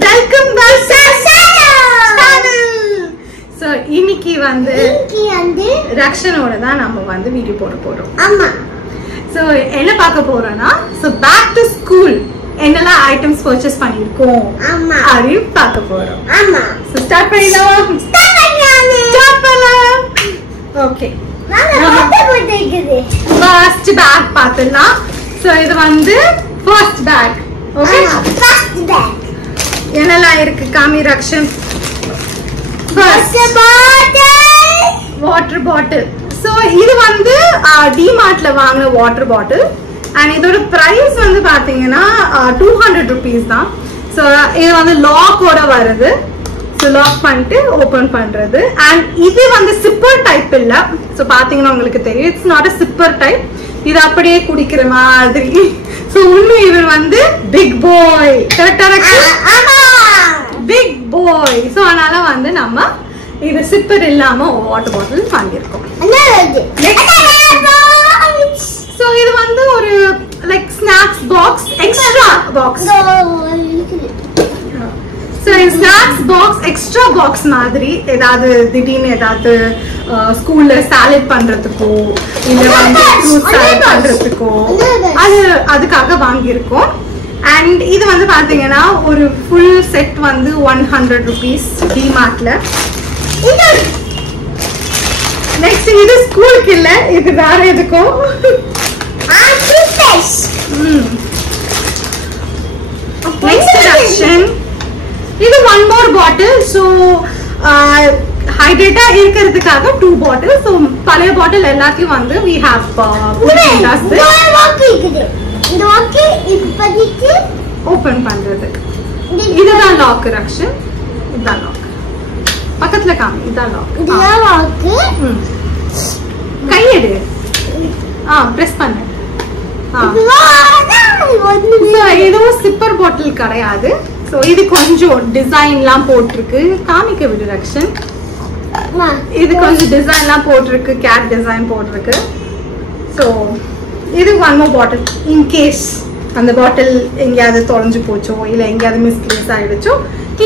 welcome back to channel. So இன்னைக்கு வந்து ரக்ஷனோட தான் நம்ம வந்து வீடியோ போட போறோம். ஆமா. So என்ன பார்க்க போறோம்னா so back to school என்னெல்லாம் ஐட்டம்ஸ் பர்ச்சேஸ் பண்ணிருக்கோம். ஆமா. அது பார்க்க போறோம். ஆமா. So start பண்ணலாம். Start பண்ணலாம். Okay. First bag பார்த்தலாம். So இது வந்து first bag. Okay. First bag. என்னெல்லாம் இருக்கு காமி Rakshan. First bottle. Water bottle. So இது வந்து D-Martல வாங்குன water bottle and இதோட price வந்து பாத்தீங்கன்னா 200 rupees தான். So இது வந்து lock ஓட வருது. So lock பண்ணிட்டு open பண்றது and இது வந்து zipper type இல்ல. So பாத்தீங்கன்னா உங்களுக்கு தெரியும் it's not a zipper type. இது அப்படியே குடிக்கிற மாதிரி. So உண்மை இவர் வந்து big boy. கரெக்ட்டா இருக்கு? ஆமா. Big boy. So அதனால வந்து நம்ம இது zipper இல்லாம வாட்டர் பாட்டில் வாங்கியிருக்கோம். So இது வந்து ஒரு like snacks box extra box. So snacks box extra box மாதிரி ஏதாவது திடீர்னு ஏதாவது ஸ்கூல்ல சாலட் பண்றதுக்கோ இல்ல வந்து ஃப்ரூட் சாலட் பண்றதுக்கோ அதுக்காக வாங்கியிருக்கோம். And இது வந்து பாத்தீங்கன்னா ஒரு full set வந்து 100 rupees D-Martல. Next இது ஸ்கூலுக்கு இல்ல இது வேற எதுக்கோ. Next section இது one more bottle. So hydrated இருக்கிறதுக்காக 2 bottles. So பழைய bottle எல்லாத்தையும் வந்து we have put in this. இந்த ஓகே இப்போதைக்கு ஓபன் பண்றது. இதுதான் லாக் ரக்ஷன். இதுதான் லாக். பக்கத்துல காமி. இதுதான் லாக். இதுதான் லாக். கை எடு. பிரஸ் பண்ணு. இது சிப்பர் பாட்டில் கிடையாது. சோ இது கொஞ்சம் டிசைன்லாம் போட்டிருக்கு. காமிக்க விடு ரக்ஷன். இது கொஞ்சம் டிசைன்லாம் போட்டிருக்கு. கேட் டிசைன் போட்டிருக்கு. சோ இது one more bottle in case அந்த பாட்டில் எங்கயாவது தொலைஞ்சு போச்சோ இல்ல எங்கயாவது மிஸ்பிளேஸ் ஆயிடுச்சோ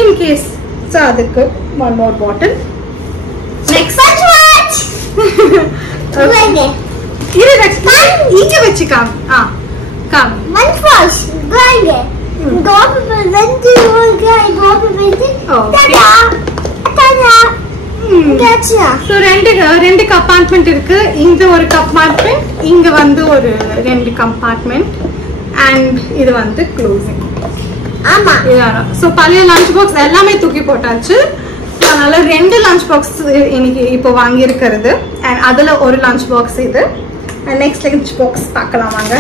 in case. சோ அதுக்கு one more bottle. Next இது ரக்ஷன் இங்க வச்சு காமி. காமி. One first. Go So ரெண்டு கம்பார்ட்மெண்ட் இருக்கு. இங்க ஒரு கம்பார்ட்மெண்ட் இங்க வந்து ஒரு ரெண்டு கம்பார்ட்மெண்ட் and இது வந்து க்ளோசிங். ஆமா. சோ பழைய லஞ்ச் பாக்ஸ் எல்லாமே தூக்கி போட்டாச்சு. அதனால ரெண்டு லஞ்ச் பாக்ஸ் இன்னைக்கு இப்போ வாங்கி இருக்கிறது and அதுல ஒரு லஞ்ச் பாக்ஸ் இது. and next லஞ்ச் பாக்ஸ் பார்க்கலாம் வாங்க.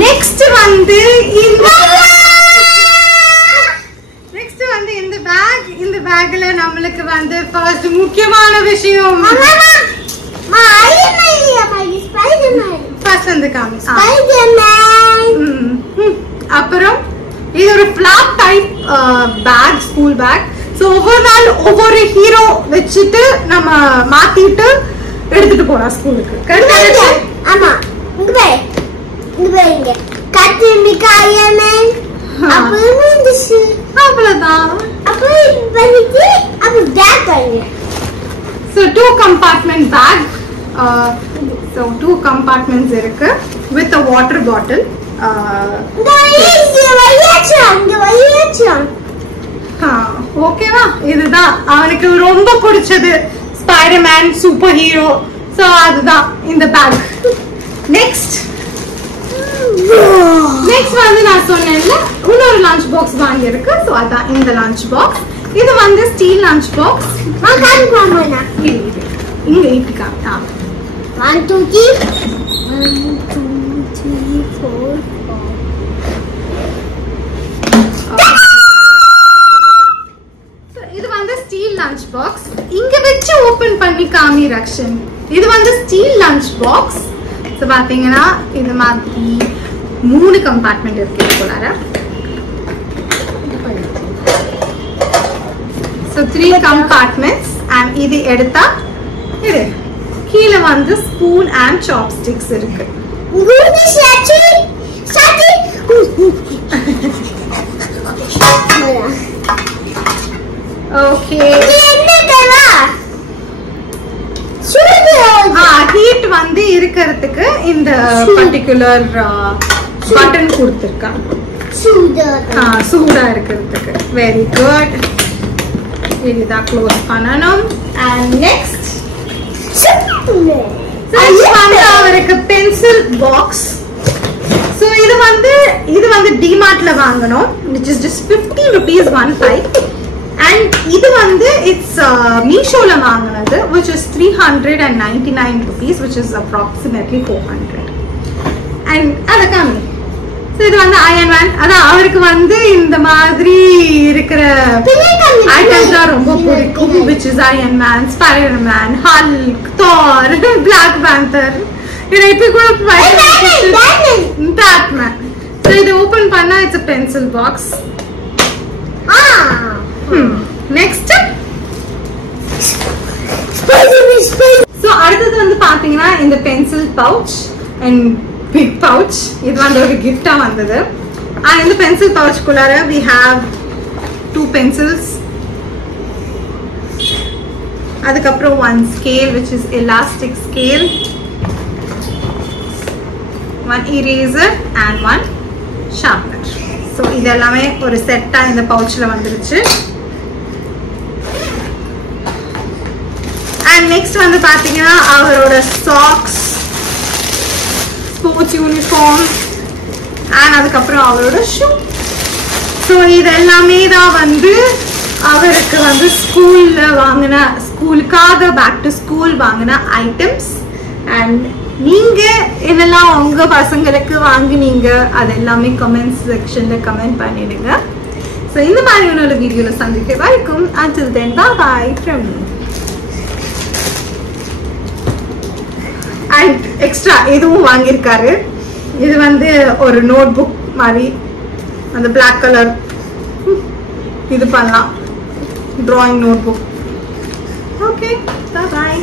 நெக்ஸ்ட் வந்து இந்த பேக். இந்த பேக்ல நம்மளுக்கு வந்து ஃபர்ஸ்ட் முக்கியமான விஷயம் ஃபர்ஸ்ட் வந்து காமி. அப்புறம் இது ஒரு flap type bag, school bag. So ஒவ்வொரு நாள் ஒவ்வொரு ஹீரோ வச்சுட்டு நம்ம மாத்திட்டு எடுத்துட்டு போறோம் ஸ்கூலுக்கு. ஆமா. இங்க கட்டி மிகாயமன் அப்புறம் இந்த அவ்வளவுதான். அப்புறம் பண்ணிட்டு அப்புறம் பேக் பண்ணு. So 2 compartment bag. So 2 compartments இருக்கு with a water bottle. ஓகேவா? இதுதான் அவனுக்கு ரொம்ப பிடிச்சது ஸ்பைடர்மேன் சூப்பர் ஹீரோ. So அதுதான் இந்த பேக். நெக்ஸ்ட் வந்து நான் சொன்னேன்ல இன்னொரு லஞ்ச் பாக்ஸ் வாங்கி இருக்கு. சோ அதான் இந்த லஞ்ச் பாக்ஸ். இது வந்து ஸ்டீல் லஞ்ச் பாக்ஸ். இங்க இட்டுக்கா. 1 2 3 4 இது வந்து ஸ்டீல் லஞ்ச் பாக்ஸ். இங்க வெச்சு ஓபன் பண்ணி காமி ரக்ஷன். இது வந்து ஸ்டீல் லஞ்ச் பாக்ஸ். ஸோ பார்த்தீங்கன்னா இது மாதிரி 3 கம்பார்ட்மெண்ட் இருக்கு இதுக்குள்ளார. So 3 compartments. அண்ட் இது எடுத்தா இது கீழே வந்து ஸ்பூன் அண்ட் சாப்ஸ்டிக்ஸ் இருக்கு. ஓகே, ஹீட் வந்து இருக்கிறதுக்கு இந்த பர்டிகுலர் பட்டன் கொடுத்திருக்காங்க சூடா இருக்கிறதுக்கு. Very good. இதுதான் க்ளோஸ் பண்ணணும். அண்ட் நெக்ஸ்ட் அவருக்கு பென்சில் பாக்ஸ். ஸோ இது வந்து டிமார்ட்ல வாங்கணும், which is just 15 rupees 15. And இது வந்து இட்ஸ் மீஷோல வாங்கினது, which is 399 rupees, which is approximately 400. And அதுக்கான இது வந்து அயன் மேன். அதான் அவருக்கு வந்து இந்த மாதிரி இருக்கிற ஐட்டம்ஸ் தான் ரொம்ப பிடிக்கும், which is Iron Man, Spider-Man, Hulk, Thor, Black Panther. இப்ப கூட Batman. So இது ஓபன் பண்ணா it's a pencil box. Next so அடுத்தது வந்து பாத்தீங்கன்னா இந்த pencil pouch and big pouch. இது வந்து ஒரு கிஃப்டா வந்தது. அண்ட் இந்த பென்சில் பவுச் குள்ளார we have 2 pencils, அதுக்கப்புறம் 1 scale which is elastic scale, 1 eraser and 1 sharpener. So இது எல்லாமே ஒரு செட்டா இந்த பவுச்ல வந்துருச்சு. அண்ட் நெக்ஸ்ட் வந்து பாத்தீங்கன்னா அவரோட சாக்ஸ், ஸ்போர்ட்ஸ் யூனிஃபார்ம் அண்ட் அதுக்கப்புறம் அவரோட ஷூ. ஸோ இது எல்லாமே தான் வந்து அவருக்கு வந்து ஸ்கூலுக்காக பேக் டு ஸ்கூல் வாங்கின ஐட்டம்ஸ். அண்ட் நீங்க என்னெல்லாம் உங்க பசங்களுக்கு வாங்கினீங்க அது எல்லாமே கமெண்ட் செக்ஷன்ல கமெண்ட் பண்ணிடுங்க. ஸோ இந்த மாதிரி இன்னொரு வீடியோல சந்திக்க வரைக்கும் until then bye bye from me. And extra இதுவும் வாங்கியிருக்காரு. இது வந்து ஒரு நோட் புக் மாதிரி, அந்த பிளாக் கலர் இது பண்ணலாம், drawing notebook. Okay, bye bye.